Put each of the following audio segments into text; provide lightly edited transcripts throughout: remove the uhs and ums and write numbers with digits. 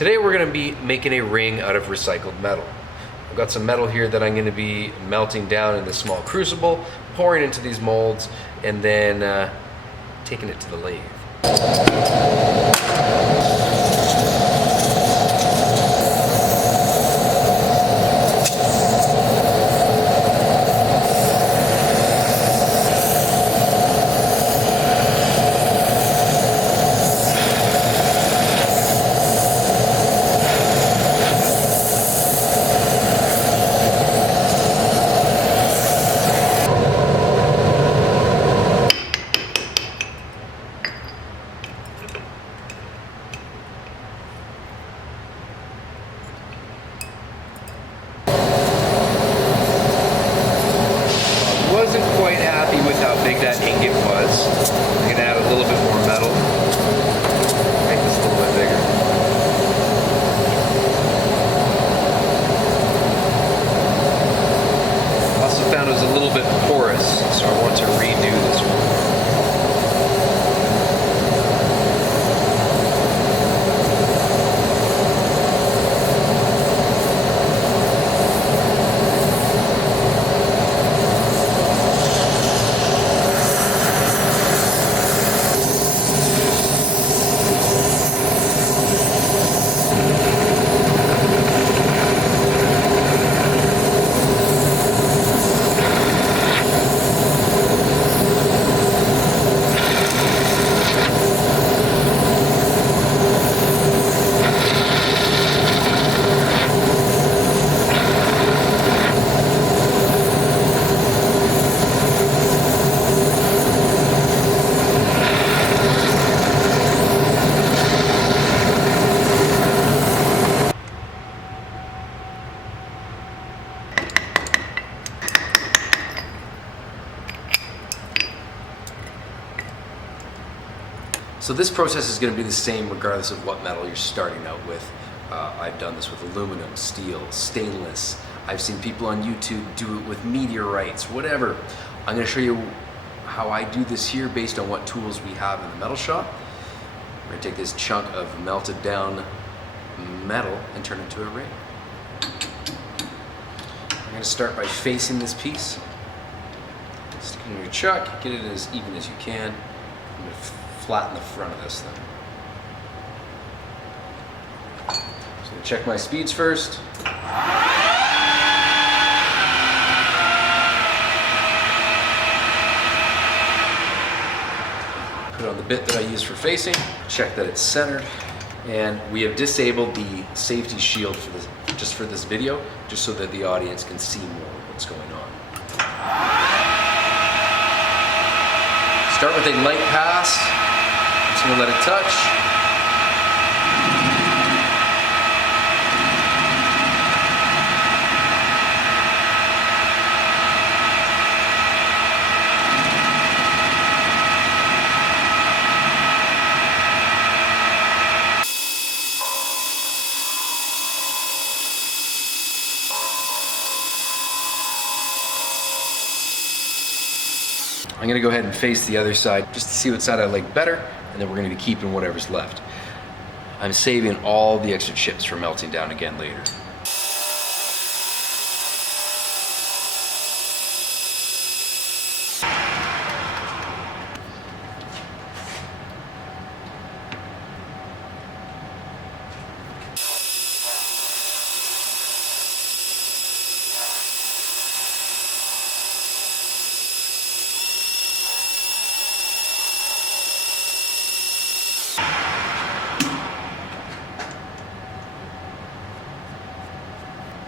Today we're going to be making a ring out of recycled metal. I've got some metal here that I'm going to be melting down in this small crucible, pouring into these molds, and then taking it to the lathe. Wasn't quite happy with how big that ingot was. I'm going to add a little bit more metal. Make this a little bit bigger. Also found it was a little bit porous, so I want to redo this one. So this process is going to be the same regardless of what metal you're starting out with. I've done this with aluminum, steel, stainless. I've seen people on YouTube do it with meteorites, whatever. I'm going to show you how I do this here based on what tools we have in the metal shop. We're going to take this chunk of melted down metal and turn it into a ring. I'm going to start by facing this piece. Stick it in your chuck, get it as even as you can. I'm going to flatten the front of this thing. So I'm going to check my speeds first. Put on the bit that I use for facing, check that it's centered, and we have disabled the safety shield for this, just for this video, just so that the audience can see more of what's going on. Start with a light pass. I'm just going to let it touch. I'm going to go ahead and face the other side just to see what side I like better, and then we're going to be keeping whatever's left. I'm saving all the extra chips for melting down again later.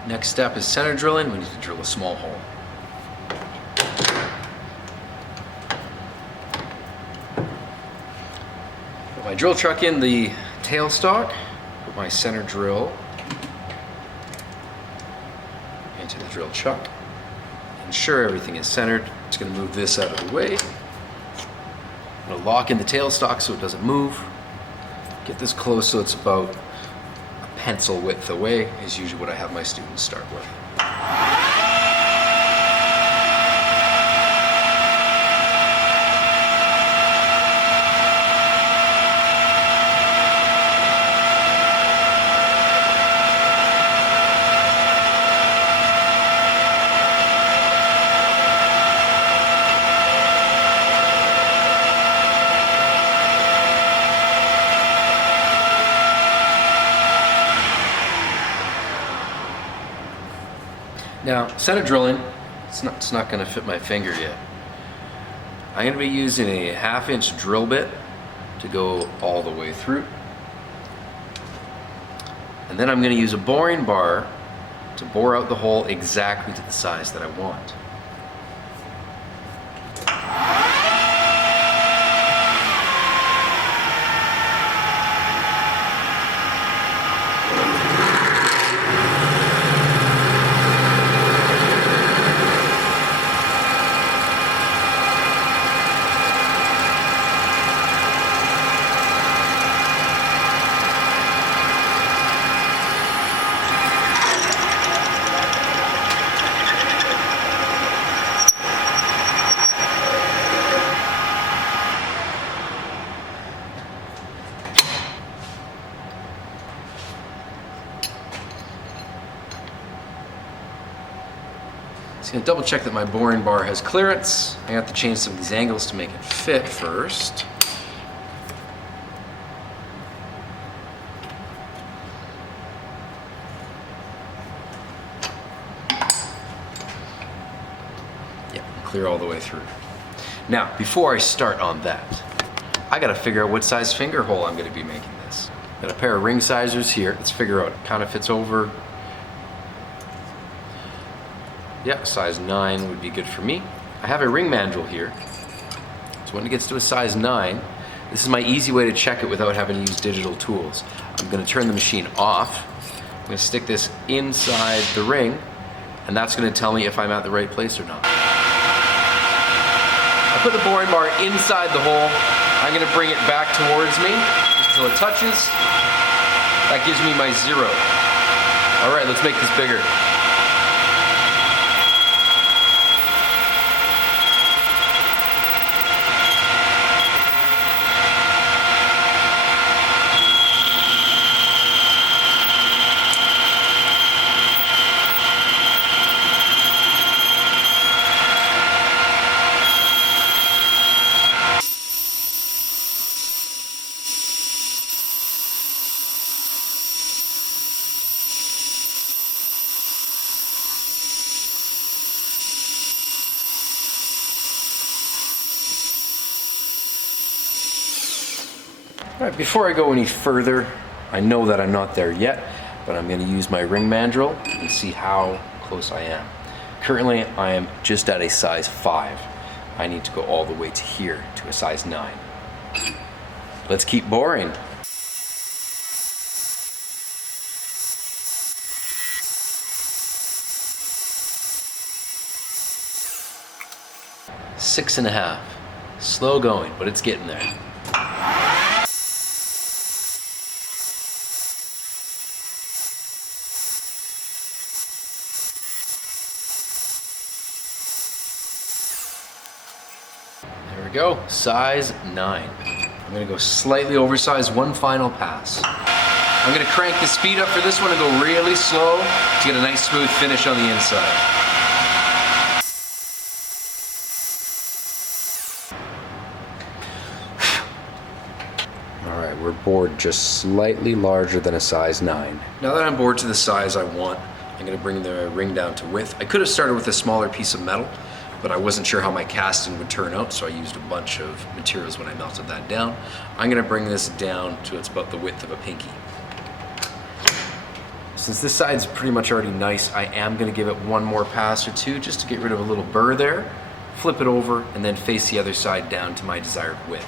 Next step is center drilling. We need to drill a small hole. Put my drill truck in the tailstock, put my center drill into the drill chuck. Ensure everything is centered. Just going to move this out of the way. I'm going to lock in the tailstock so it doesn't move. Get this close so it's about pencil width away is usually what I have my students start with. Now, center drilling, it's not going to fit my finger yet. I'm going to be using a 1/2 inch drill bit to go all the way through. And then I'm going to use a boring bar to bore out the hole exactly to the size that I want. So I'm gonna double check that my boring bar has clearance. I have to change some of these angles to make it fit first. Yeah, clear all the way through. Now, before I start on that, I gotta figure out what size finger hole I'm gonna be making this. Got a pair of ring sizers here. Let's figure out, it kind of fits over. Yeah, size 9 would be good for me. I have a ring mandrel here. So when it gets to a size 9, this is my easy way to check it without having to use digital tools. I'm gonna turn the machine off. I'm gonna stick this inside the ring, and that's gonna tell me if I'm at the right place or not. I put the boring bar inside the hole. I'm gonna bring it back towards me until it touches. That gives me my 0. All right, let's make this bigger. All right, before I go any further, I know that I'm not there yet, but I'm gonna use my ring mandrel and see how close I am. Currently, I am just at a size 5. I need to go all the way to here, to a size 9. Let's keep boring. Six and a half. Slow going, but it's getting there. There we go, size 9. I'm gonna go slightly oversized, one final pass. I'm gonna crank the speed up for this one and go really slow to get a nice smooth finish on the inside. All right, we're bored just slightly larger than a size 9. Now that I'm bored to the size I want, I'm gonna bring the ring down to width. I could have started with a smaller piece of metal, but I wasn't sure how my casting would turn out, so I used a bunch of materials when I melted that down. I'm gonna bring this down to it's about the width of a pinky. Since this side's pretty much already nice, I am gonna give it one more pass or two just to get rid of a little burr there, flip it over, and then face the other side down to my desired width.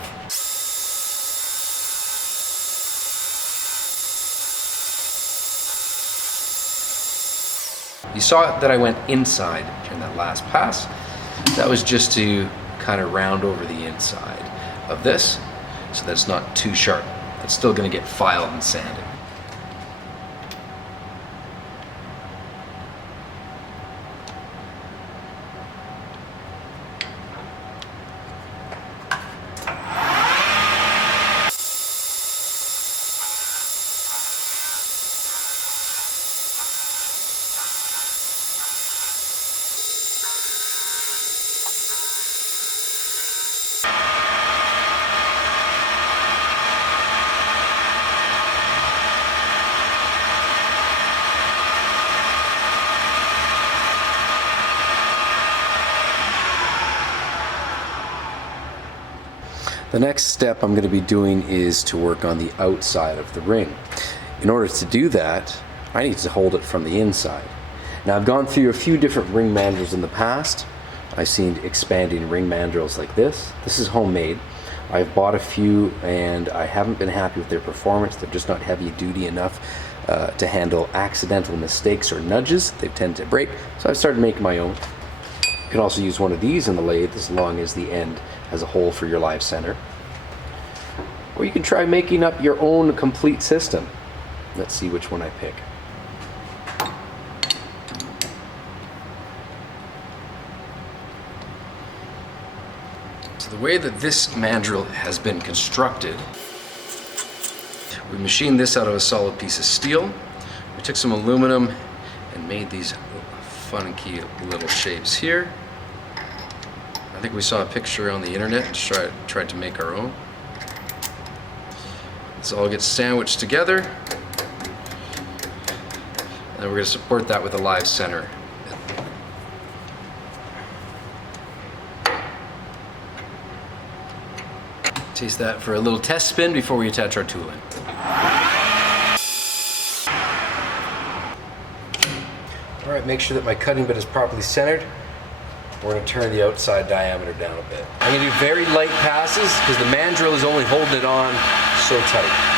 You saw that I went inside during that last pass. That was just to kind of round over the inside of this so that it's not too sharp. It's still going to get filed and sanded. The next step I'm going to be doing is to work on the outside of the ring. In order to do that, I need to hold it from the inside. Now I've gone through a few different ring mandrels in the past. I've seen expanding ring mandrels like this. This is homemade. I've bought a few and I haven't been happy with their performance. They're just not heavy duty enough to handle accidental mistakes or nudges. They tend to break, so I've started making my own. You can also use one of these in the lathe as long as the end has a hole for your live center. Or you can try making up your own complete system. Let's see which one I pick. So the way that this mandrel has been constructed, we machined this out of a solid piece of steel. We took some aluminum and made these funky little shapes here. I think we saw a picture on the internet and tried to make our own. This all gets sandwiched together, and we're going to support that with a live center. Taste that for a little test spin before we attach our tooling. Alright, make sure that my cutting bit is properly centered. We're going to turn the outside diameter down a bit. I'm going to do very light passes because the mandrel is only holding it on so tight.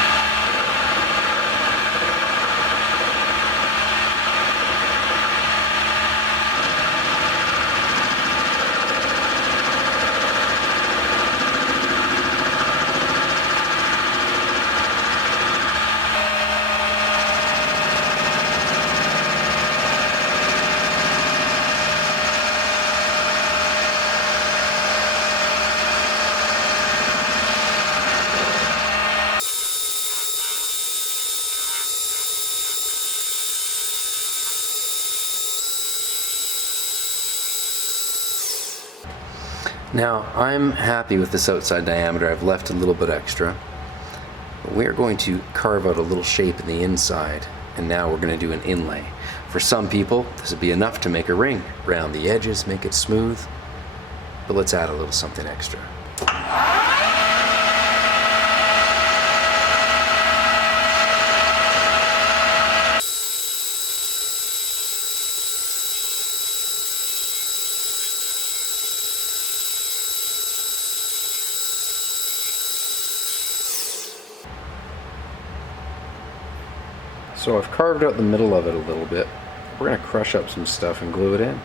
Now, I'm happy with this outside diameter. I've left a little bit extra. But we're going to carve out a little shape in the inside, and now we're going to do an inlay. For some people, this would be enough to make a ring. Round the edges, make it smooth. But let's add a little something extra. So I've carved out the middle of it a little bit. We're going to crush up some stuff and glue it in.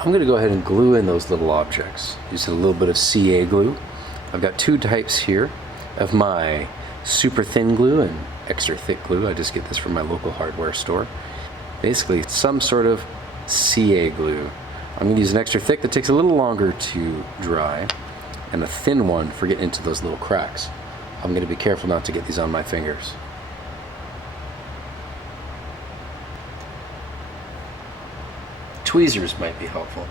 I'm going to go ahead and glue in those little objects using a little bit of CA glue. I've got two types here of my super thin glue and extra thick glue. I just get this from my local hardware store. Basically, it's some sort of CA glue. I'm going to use an extra thick that takes a little longer to dry, and a thin one for getting into those little cracks. I'm going to be careful not to get these on my fingers. Tweezers might be helpful.